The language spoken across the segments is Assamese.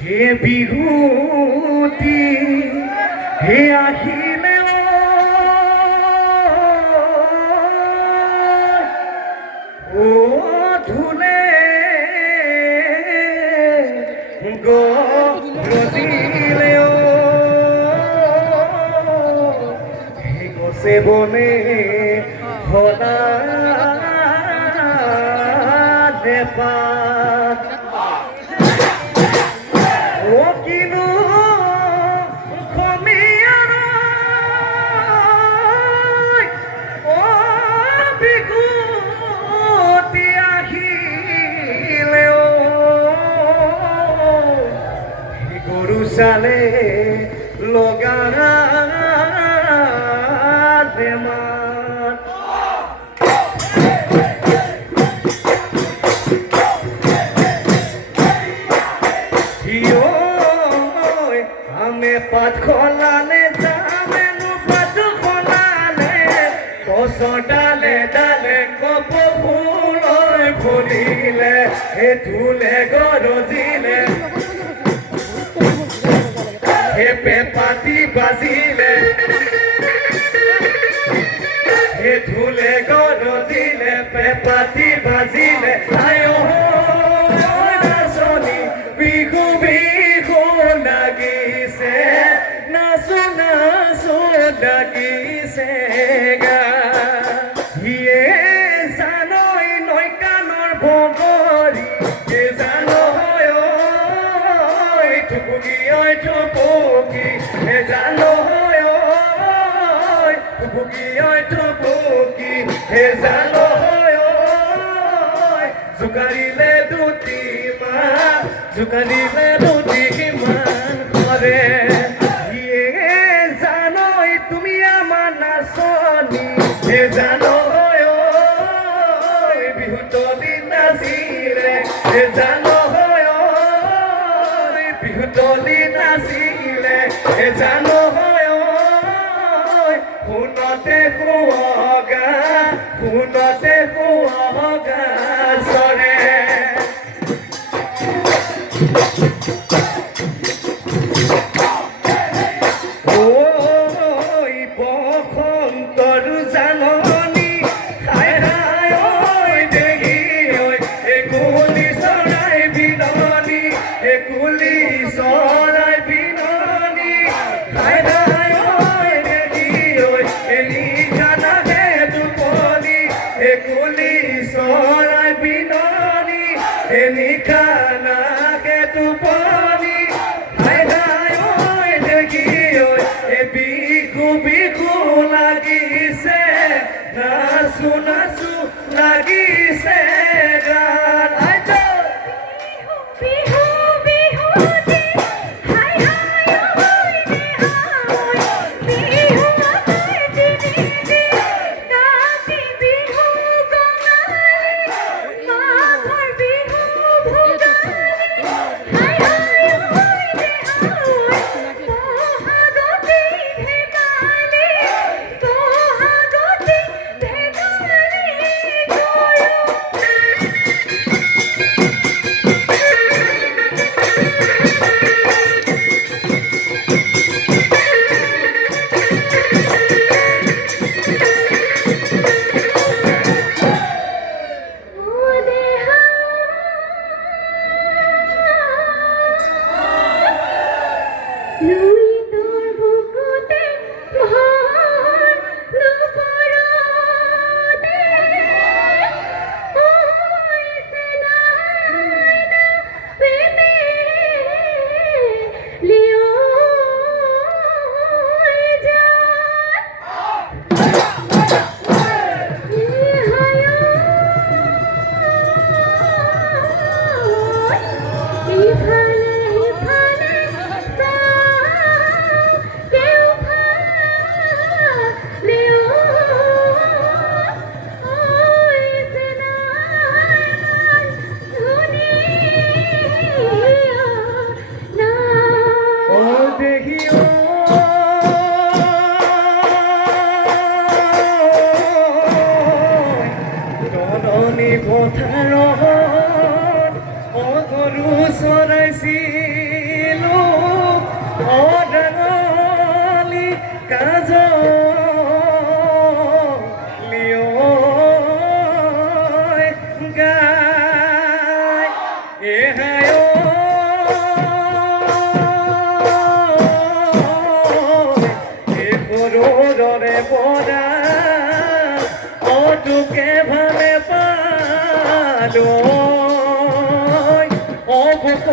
হে বিহুতি হে আহিলে ও ধুলে গদিলে হে গছে বনে হলা নেপা ও কিনো খমিয়ার ও বিগুতি আহিলে ও গরু চালে লগারা দেমার পাত খোলালে যামেনু পাত খোলালে কষ ডালে ডালে কপ ফুল ফুলিলে হে ধুলে গরজিলে হে পেপাতি বাজিলে হে ধুলে গরজিলে পেপাতি বাজিলে আয়ো নাচনি বিহু বিহু লাগিছে নাচো নাচো লাগিছে গা ইয়ে জানৈ নৈ কাণৰ বগৰী এ জানৈ ঐ ঠুপুকি ঐ ঠুপুকি এ জানৈ ঐ ঠুপুকি ঐ ঠুপুকি এ জানৈ ঐ জোকাৰিলে দুটি মান জোকাৰিলে দুটি মান কৰে তুমি আমার নাচনি হে জানৈ বিহুত দিন নাচিলে হে জানৈ বিহুত দিন নাচিলে হে জানৈ শুনতে শুৱগা শুনতে শুৱগা চৰে নাচো নাচো লাগিছে গান বিহু বিহুতি হাই হাই ওই বিহু আমায় দিদি দাতি বিহু গঙালি মাঘৰ বিহু ভোগালী হাই হাই ওই বহাগতি ভেগালী বহাগতি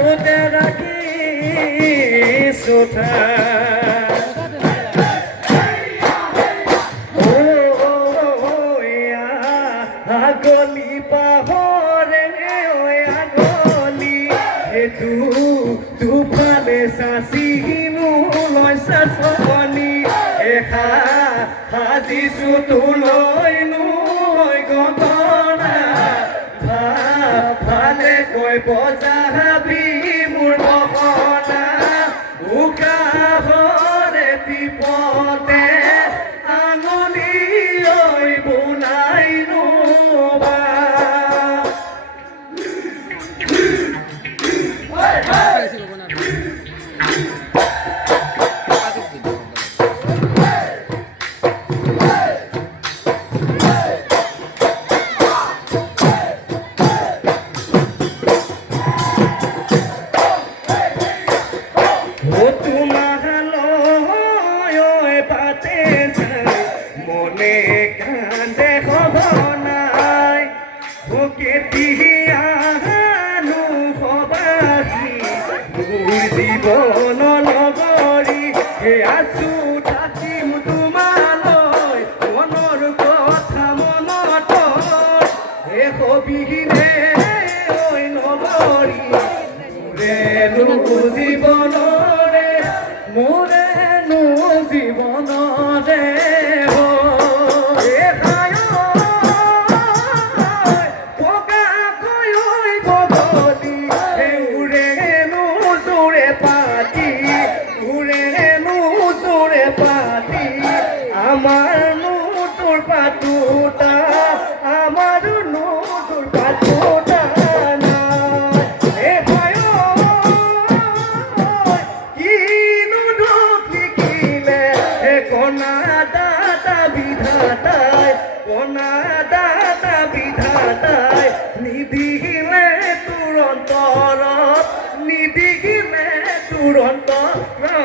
ওতে রাখি সুথা আগলি পাহরে আগলি তুফানে চাচিনো লৈছা চকনি সাজিছো তোলৈনো গগনা ভালে কৈ বজাবি মোৰ গহনা উকাহৰে বিপদে আঙুলি ঐ বুনাই নোবা মনে কান্দে খবনাই কেতিয়ানো সবাসী মোৰ জীৱন লগৰী আছো থাকিম তোমালৈ মনৰ কথা মনত সবিহীনে ঐ নগৰী মোৰেনো জীৱনৰে মোৰেনো জীৱনৰে আমার নূর পাতুটা আমার নূর পাতুটা না এ ভয় কি নুদুক লিখিলে কোনা দাতা বিধাতায় কোনা দাতা বিধাতায় নিদিলে তুৰন্তৰত নিদিলে তুৰন্তৰত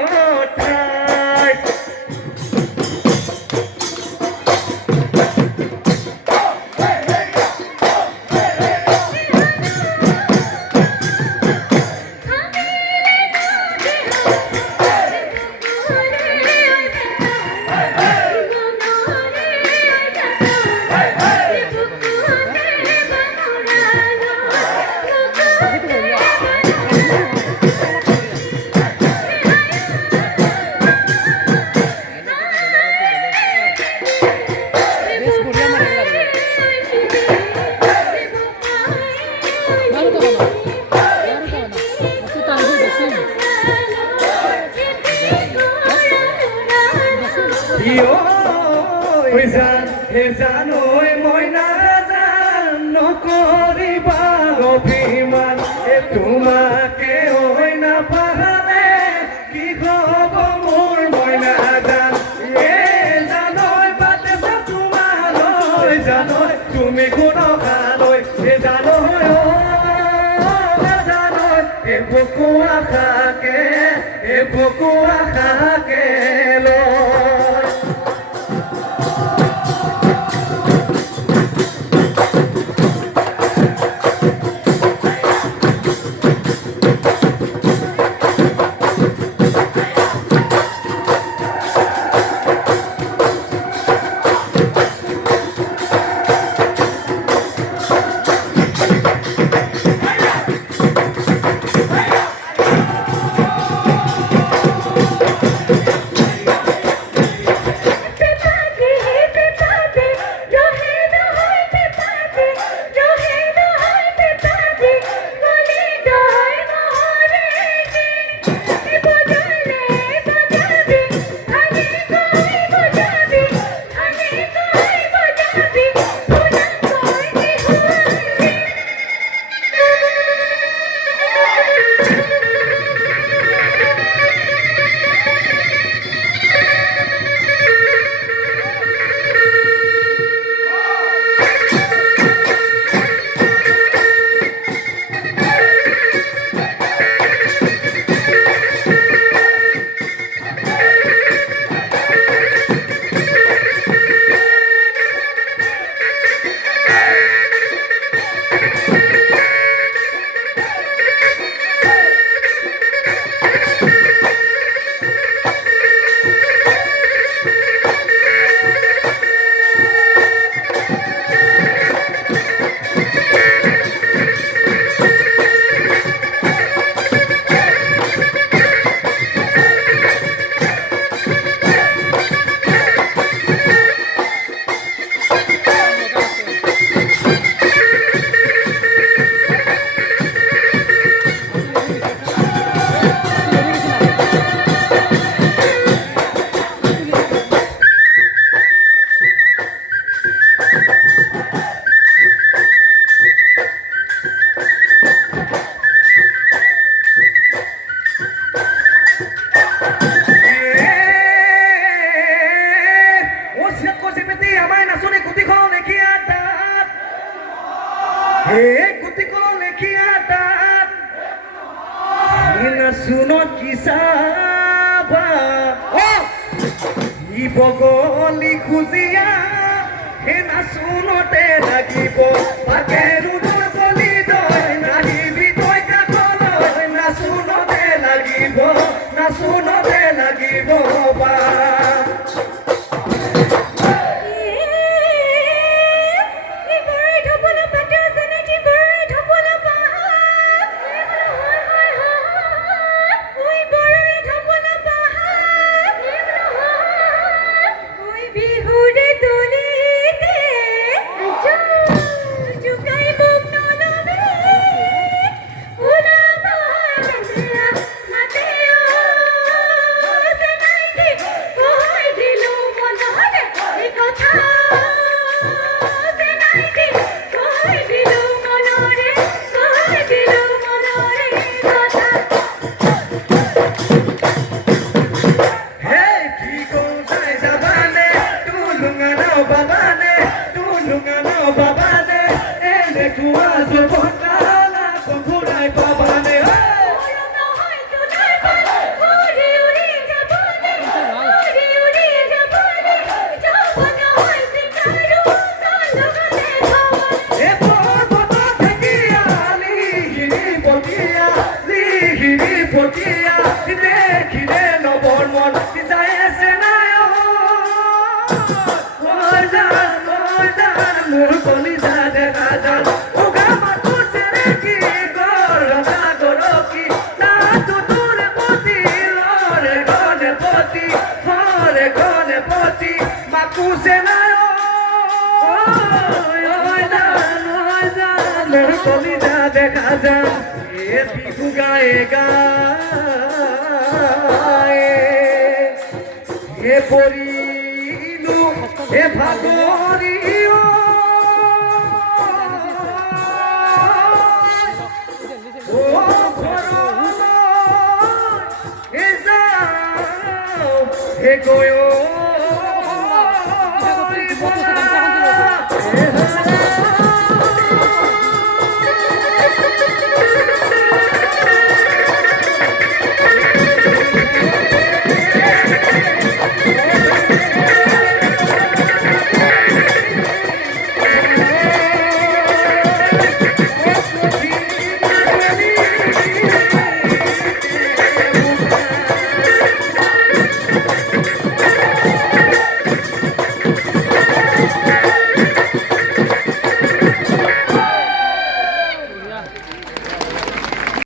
জানৈ মই নাজান নকৰিবা অভিমান তোমাকে ঐ নাপালে কি হব মোৰ মই নাজান জানৈ পাতে তোমালৈ জানৈ তুমি কোন খালৈ জানৈ জানৈ বুকু আশাকে লয় চাবা ই বগলী খুজিয়া হে নাচোনতে লাগিব বাকেৰু বগলী দৈ নাহিবি তই কাষলৈ নাচোনতে লাগিব বা দেখা যায় এ বিহু গায়ে গায়ে হে পৰিলো হে ভাগৰি ও ঘৰলৈ হে যাওঁ হে গৈ